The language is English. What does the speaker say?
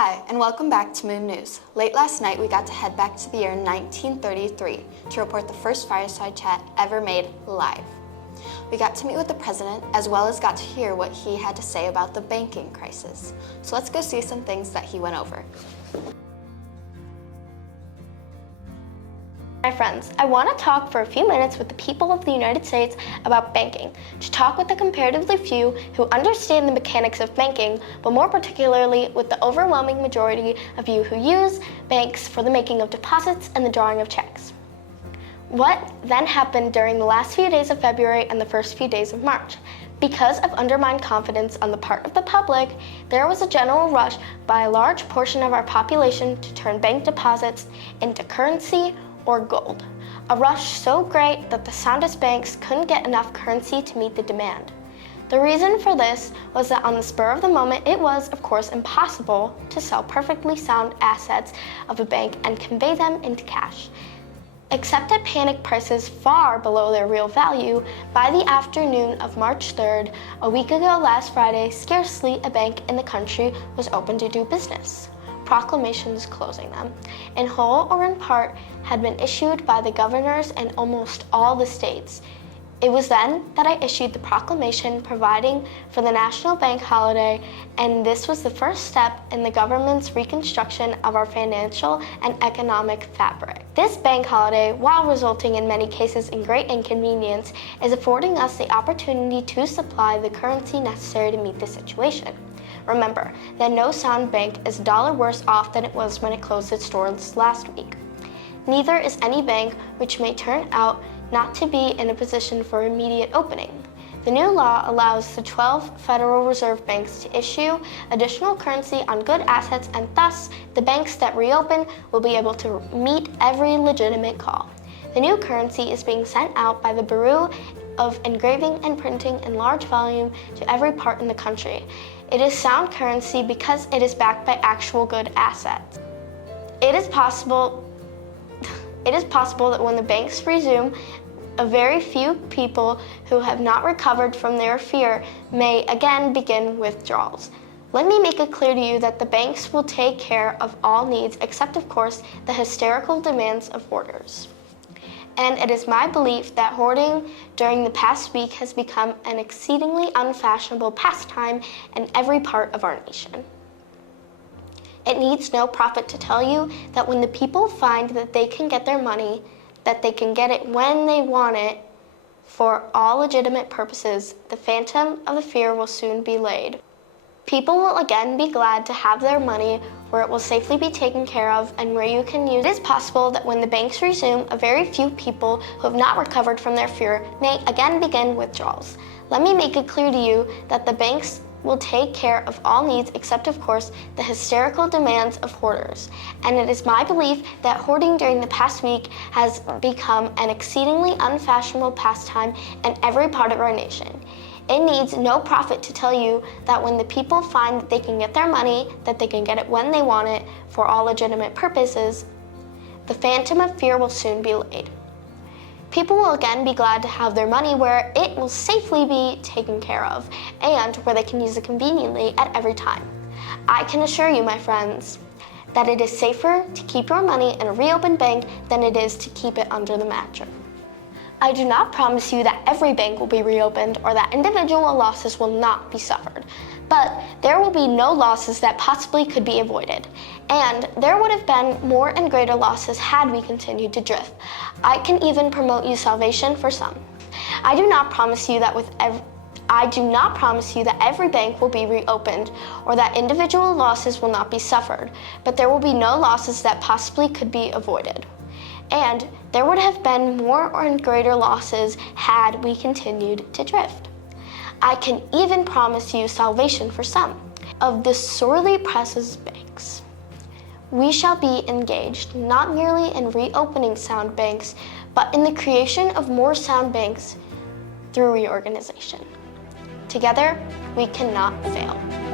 Hi, and welcome back to Moon News. Late last night, we got to head back to the year 1933 to report the first Fireside chat ever made live. We got to meet with the president, as well as got to hear what he had to say about the banking crisis. So let's go see some things that he went over. My friends, I want to talk for a few minutes with the people of the United States about banking, to talk with the comparatively few who understand the mechanics of banking, but more particularly with the overwhelming majority of you who use banks for the making of deposits and the drawing of checks. What then happened during the last few days of February and the first few days of March? Because of undermined confidence on the part of the public, there was a general rush by a large portion of our population to turn bank deposits into currency or gold. A rush so great that the soundest banks couldn't get enough currency to meet the demand. The reason for this was that on the spur of the moment, it was, of course, impossible to sell perfectly sound assets of a bank and convey them into cash. Except at panic prices far below their real value, by the afternoon of March 3rd, a week ago last Friday, scarcely a bank in the country was open to do business. Proclamations closing them, in whole or in part, had been issued by the governors in almost all the states. It was then that I issued the proclamation providing for the national bank holiday, and this was the first step in the government's reconstruction of our financial and economic fabric. This bank holiday, while resulting in many cases in great inconvenience, is affording us the opportunity to supply the currency necessary to meet the situation. Remember that no sound bank is a dollar worse off than it was when it closed its doors last week. Neither is any bank which may turn out not to be in a position for immediate opening. The new law allows the 12 Federal Reserve banks to issue additional currency on good assets, and thus the banks that reopen will be able to meet every legitimate call. The new currency is being sent out by the Bureau of Engraving and Printing in large volume to every part in the country. It is sound currency because it is backed by actual good assets. It is possible that when the banks resume, a very few people who have not recovered from their fear may again begin withdrawals. Let me make it clear to you that the banks will take care of all needs except, of course, the hysterical demands of hoarders. And it is my belief that hoarding during the past week has become an exceedingly unfashionable pastime in every part of our nation. It needs no prophet to tell you that when the people find that they can get their money, that they can get it when they want it, for all legitimate purposes, the phantom of the fear will soon be laid. People will again be glad to have their money where it will safely be taken care of and where you can use it. It is possible that when the banks resume, a very few people who have not recovered from their fear may again begin withdrawals. Let me make it clear to you that the banks will take care of all needs except, of course, the hysterical demands of hoarders. And it is my belief that hoarding during the past week has become an exceedingly unfashionable pastime in every part of our nation. It needs no prophet to tell you that when the people find that they can get their money, that they can get it when they want it, for all legitimate purposes, the phantom of fear will soon be laid. People will again be glad to have their money where it will safely be taken care of, and where they can use it conveniently at every time. I can assure you, my friends, that it is safer to keep your money in a reopened bank than it is to keep it under the mattress. I do not promise you that every bank will be reopened or that individual losses will not be suffered, but there will be no losses that possibly could be avoided, and there would have been more and greater losses had we continued to drift. I can even promote you salvation for some. I do not promise you that every bank will be reopened or that individual losses will not be suffered, but there will be no losses that possibly could be avoided. And there would have been more and greater losses had we continued to drift. I can even promise you salvation for some of the sorely pressed banks. We shall be engaged not merely in reopening sound banks, but in the creation of more sound banks through reorganization. Together, we cannot fail.